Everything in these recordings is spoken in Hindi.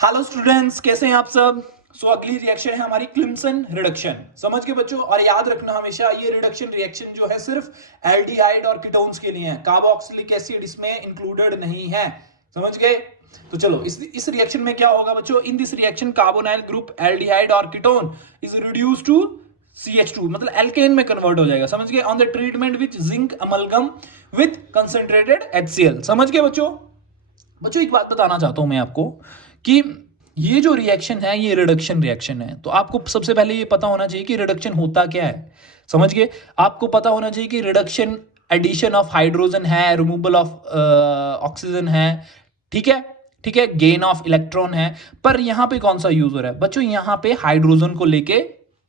हेलो स्टूडेंट्स, कैसे हैं आप सब। अगली रिएक्शन है हमारी क्लिम्सन रिडक्शन। समझ के बच्चों, और याद रखना हमेशा ये रिडक्शन रिएक्शन जो है सिर्फ एल्डिहाइड और कीटोन्स के लिए है। कार्बोक्सिलिक एसिड इसमें इंक्लूडेड नहीं है। समझ गए। तो चलो इस रिएक्शन में क्या होगा बच्चों। In this reaction carbonyl group aldehyde और ketone is reduced to CH2, मतलब एल्केन में कन्वर्ट हो जाएगा। समझ गए। On the treatment which zinc amalgam with concentrated HCl। समझ गए बच्चों। बच्चों एक बात बताना चाहता हूं मैं आपको कि ये जो रिएक्शन है ये रिडक्शन रिएक्शन है। तो आपको सबसे पहले ये पता होना चाहिए कि रिडक्शन होता क्या है। समझ गए। आपको पता होना चाहिए कि रिडक्शन एडिशन ऑफ हाइड्रोजन है, रिमूवल ऑफ ऑक्सीजन है। ठीक है। ठीक है, गेन ऑफ इलेक्ट्रॉन है। पर यहां पे कौन सा यूज हो रहा है बच्चों, यहां पे हाइड्रोजन को लेके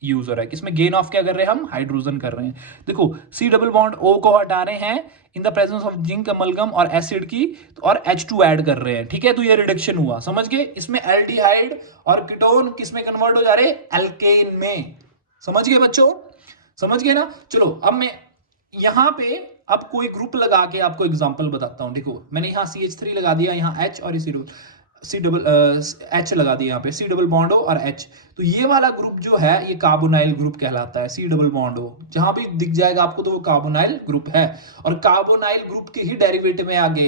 यूज हो रहा है। किसमें गेन ऑफ क्या कर रहे हैं हम, हाइड्रोजन कर रहे हैं। देखो सी डबल बॉन्ड O को हटा रहे हैं in the presence of zinc amalgam और एसिड की, और H2 ऐड कर रहे हैं। ठीक है, तो ये रिडक्शन हुआ। समझ गए। इसमें एल्डिहाइड और कीटोन किस में कन्वर्ट हो जा रहे हैं, एल्केन में। समझ गए बच्चों, समझ गए ना। चलो अब मैं यहां पे अब कोई ग्रुप लगा के आपको एग्जांपल बताता हूं। देखो मैंने यहां CH3 लगा दिया, यहां H और इसी सी डबल H लगा दिया, यहाँ पे C डबल बॉन्ड O और H। तो ये वाला ग्रुप जो है ये कार्बोनाइल ग्रुप कहलाता है। C डबल बॉन्ड O जहां भी दिख जाएगा आपको तो वो कार्बोनाइल ग्रुप है। और कार्बोनाइल ग्रुप के ही डेरिवेटिव में आगे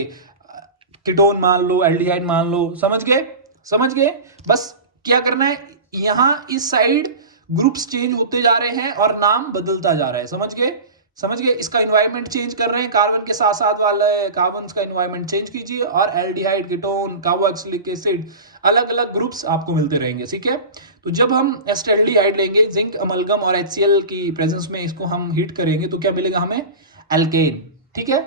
कीटोन मान लो, एल्डिहाइड मान लो। समझ गए, समझ गए। बस क्या करना है, यहां इस साइड ग्रुप्स चेंज होते जा रहे हैं और नाम बदलता जा रहा है। समझ गए, समझ गए। इसका एनवायरनमेंट चेंज कर रहे हैं, कार्बन के साथ साथ वाले कार्बन का एनवायरनमेंट चेंज कीजिए, और एल्डिहाइड, कीटोन, कार्बोक्सिलिक एसिड अलग अलग ग्रुप्स आपको मिलते रहेंगे। ठीक है। तो जब हम एस्टल्डिहाइड लेंगे जिंक अमलगम और HCl की प्रेजेंस में, इसको हम हीट करेंगे तो क्या मिलेगा हमें, एल्केन। ठीक है,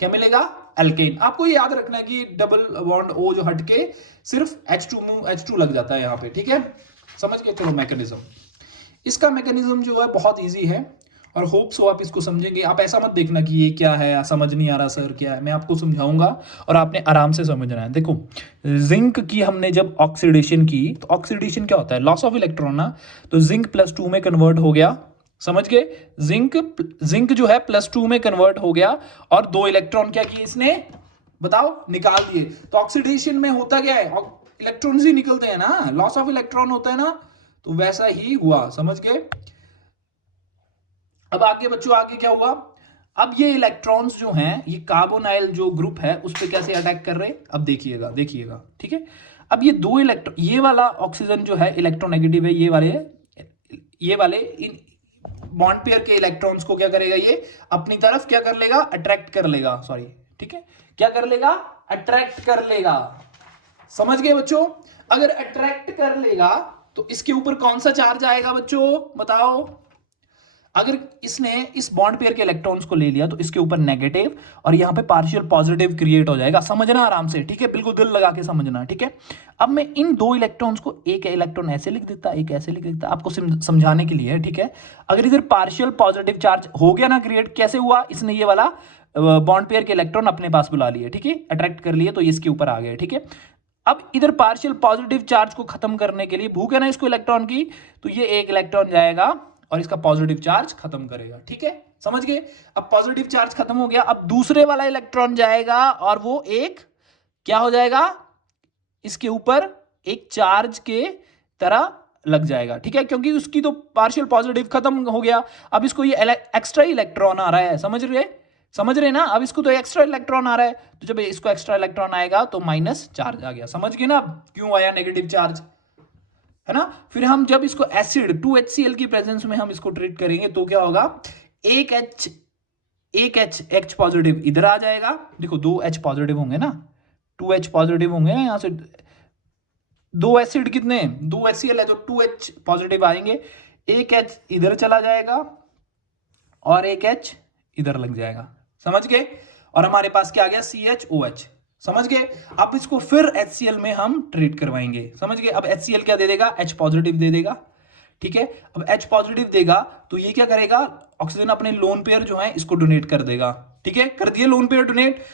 क्या मिलेगा, एल्केन। आपको ये याद रखना है कि डबल बॉन्ड O जो हटके सिर्फ H2 लग जाता है यहाँ पे। ठीक है, समझ गए। चलो मैकेनिज्म, इसका मैकेनिज्म जो है बहुत इजी है, और होप सो आप इसको समझेंगे। आप ऐसा मत देखना कि ये क्या है, समझ नहीं आ रहा सर क्या है। मैं आपको समझाऊंगा और आपने आराम से समझना है। देखो जिंक की हमने जब ऑक्सीडेशन की, तो ऑक्सीडेशन क्या होता है, लॉस ऑफ इलेक्ट्रॉन ना। तो जिंक +2 में कन्वर्ट हो गया। समझ गए। जिंक जिंक जो है +2 में कन्वर्ट हो गया, और 2 इलेक्ट्रॉन क्या किए इसने, बताओ, निकाल दिए। तो ऑक्सीडेशन में होता क्या है, इलेक्ट्रॉन्स ही निकलते हैं ना, लॉस ऑफ इलेक्ट्रॉन होता है ना। तो वैसा ही हुआ। समझ गए। अब आगे बच्चों, आगे क्या हुआ, अब ये इलेक्ट्रॉन्स जो हैं ये कार्बोनाइल जो ग्रुप है उस पर कैसे अटैक कर रहे हैं, अब देखिएगा, देखिएगा। ठीक है। अब ये 2 इलेक्ट्रॉन, ये वाला ऑक्सीजन जो है इलेक्ट्रोनेगेटिव है, ये वाले इन बॉन्ड पेयर के इलेक्ट्रॉन्स को क्या करेगा, ये अपनी तरफ क्या कर लेगा, अट्रैक्ट कर लेगा। सॉरी, ठीक है, क्या कर लेगा, अट्रैक्ट कर लेगा। समझ गए बच्चों। अगर अट्रैक्ट कर लेगा तो इसके ऊपर कौन सा चार्ज आएगा बच्चों, बताओ। अगर इसने इस बॉन्ड पेयर के इलेक्ट्रॉन्स को ले लिया तो इसके ऊपर नेगेटिव, और यहां पे पार्शियल पॉजिटिव क्रिएट हो जाएगा। समझना आराम से, ठीक है, बिल्कुल दिल लगा के समझना। ठीक है। अब मैं इन 2 इलेक्ट्रॉन्स को, एक इलेक्ट्रॉन ऐसे लिख देता, एक ऐसे लिख देता, आपको समझाने के लिए है। ठीक है। अगर इधर पार्शियल पॉजिटिव चार्ज हो गया ना क्रिएट, कैसे हुआ, इसने ये वाला बॉन्ड पेयर के इलेक्ट्रॉन अपने पास बुला लिए। ठीक है, अट्रैक्ट कर लिए, तो इसके ऊपर आ गए। ठीक है। अब इधर पार्शियल पॉजिटिव चार्ज को खत्म करने के लिए भूख है ना इसको इलेक्ट्रॉन की, तो ये एक इलेक्ट्रॉन जाएगा और इसका पॉजिटिव चार्ज खत्म करेगा। ठीक है, समझ गए। अब पॉजिटिव चार्ज खत्म हो गया, अब दूसरे वाला इलेक्ट्रॉन जाएगा और वो एक क्या हो जाएगा, इसके ऊपर एक चार्ज के तरह लग जाएगा। ठीक है, क्योंकि उसकी तो पार्शियल पॉजिटिव खत्म हो गया। अब इसको ये एक्स्ट्रा इलेक्ट्रॉन आ रहा है, समझ रहे, समझ रहे ना। अब इसको तो एक्स्ट्रा इलेक्ट्रॉन आ रहा है, तो जब इसको एक्स्ट्रा इलेक्ट्रॉन आएगा तो माइनस चार्ज आ गया। समझ गए ना क्यों आया नेगेटिव चार्ज, है ना। फिर हम जब इसको एसिड 2HCl की प्रेजेंस में हम इसको ट्रीट करेंगे तो क्या होगा, एक H पॉजिटिव इधर आ जाएगा। देखो 2H पॉजिटिव होंगे ना, 2H पॉजिटिव होंगे ना, यहां से 2 एसिड कितने, 2HCl है तो 2H पॉजिटिव आएंगे। एक H इधर चला जाएगा और एक H इधर लग जाएगा। समझ गए। और हमारे पास क्या आ गया, CHOH। समझ गए। अब इसको फिर HCl में हम ट्रीट करवाएंगे। समझ गए। अब HCl क्या दे देगा, H पॉजिटिव दे देगा। ठीक है। अब H पॉजिटिव देगा तो ये क्या करेगा, ऑक्सीजन अपने लोन पेयर जो है इसको डोनेट कर देगा। ठीक है, कर दिए लोन पेयर डोनेट।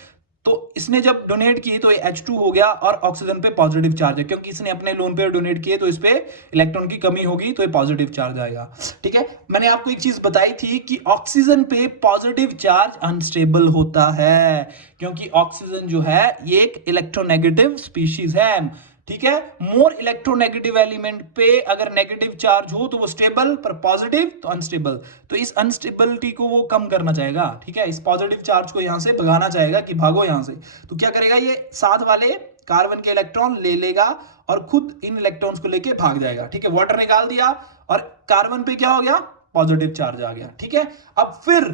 तो इसने जब डोनेट किए तो ये H2 हो गया, और ऑक्सीजन पे पॉजिटिव चार्ज है, क्योंकि इसने अपने लोन पेयर डोनेट किए तो इस पे इलेक्ट्रॉन की कमी होगी तो ये पॉजिटिव चार्ज आएगा। ठीक है। मैंने आपको एक चीज बताई थी कि ऑक्सीजन पे पॉजिटिव चार्ज अनस्टेबल होता है, क्योंकि ऑक्सीजन जो है ये एक इलेक्ट्रोनेगेटिव स्पीशीज है। ठीक है। मोर इलेक्ट्रोनेगेटिव एलिमेंट पे अगर नेगेटिव चार्ज हो तो वो स्टेबल, पर पॉजिटिव तो अनस्टेबल। तो इस अनस्टेबिलिटी को वो कम करना चाहेगा, ठीक है, इस पॉजिटिव चार्ज को यहां से भगाना चाहेगा कि भागो यहां से। तो क्या करेगा, ये साथ वाले कार्बन के इलेक्ट्रॉन ले लेगा और खुद इन इलेक्ट्रॉन्स को लेके भाग जाएगा, ठीक है। वाटर निकाल दिया और कार्बन पे क्या हो गया, पॉजिटिव चार्ज आ गया, ठीक है। अब फिर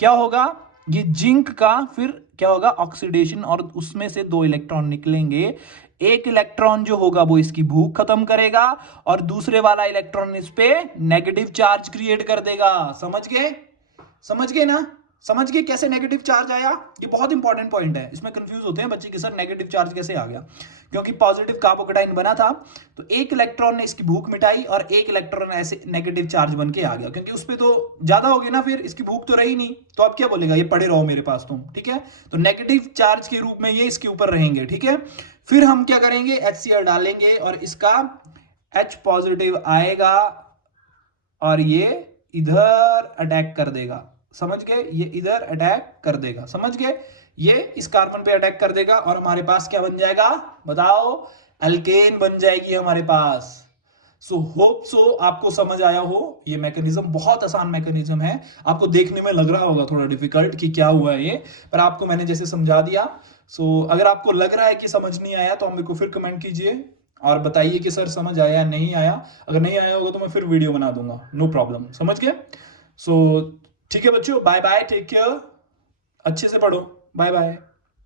क्या होगा, ये जिंक का फिर क्या होगा, ऑक्सीडेशन, और उसमें से 2 इलेक्ट्रॉन निकलेंगे। एक इलेक्ट्रॉन जो होगा वो इसकी भूख खत्म करेगा और दूसरे वाला इलेक्ट्रॉन इस पे नेगेटिव चार्ज क्रिएट कर देगा। समझ गए, समझ गए ना, समझ गए कैसे नेगेटिव चार्ज आया। ये बहुत इंपॉर्टेंट पॉइंट है, इसमें कंफ्यूज होते हैं बच्चे कि सर नेगेटिव चार्ज कैसे आ गया, क्योंकि पॉजिटिव कार्बोकेटाइन बना था तो एक इलेक्ट्रॉन ने इसकी भूख मिटाई और एक इलेक्ट्रॉन ऐसे नेगेटिव चार्ज बन के आ गया, क्योंकि उस पर तो ज्यादा हो गया ना, फिर इसकी भूख तो रही नहीं, तो अब क्या बोलेगा, ये पड़े रहो मेरे पास तुम, ठीक है। तो नेगेटिव चार्ज के रूप में ये इसके ऊपर रहेंगे, ठीक है। फिर हम क्या करेंगे, HCl डालेंगे और इसका H पॉजिटिव आएगा और ये इधर अटैक कर देगा। समझ गए, ये इधर अटैक कर देगा, समझ गए, ये इस कार्बन पे अटैक कर देगा और हमारे पास क्या बन जाएगा, बताओ, अल्केन बन जाएगी हमारे पास। सो होप सो आपको समझ आया हो। ये मैकेनिज्म बहुत आसान मैकेनिज्म है, आपको देखने में लग रहा होगा थोड़ा डिफिकल्ट कि क्या हुआ है ये, पर आपको मैंने जैसे समझा दिया। सो अगर आपको लग रहा है कि समझ नहीं आया तो मेरे को फिर कमेंट कीजिए और बताइए कि सर समझ आया नहीं आया। अगर नहीं आया होगा तो मैं फिर वीडियो बना दूंगा, नो प्रॉब्लम, समझ गए। सो ठीक है बच्चों, बाय बाय, टेक केयर, अच्छे से पढ़ो, बाय बाय।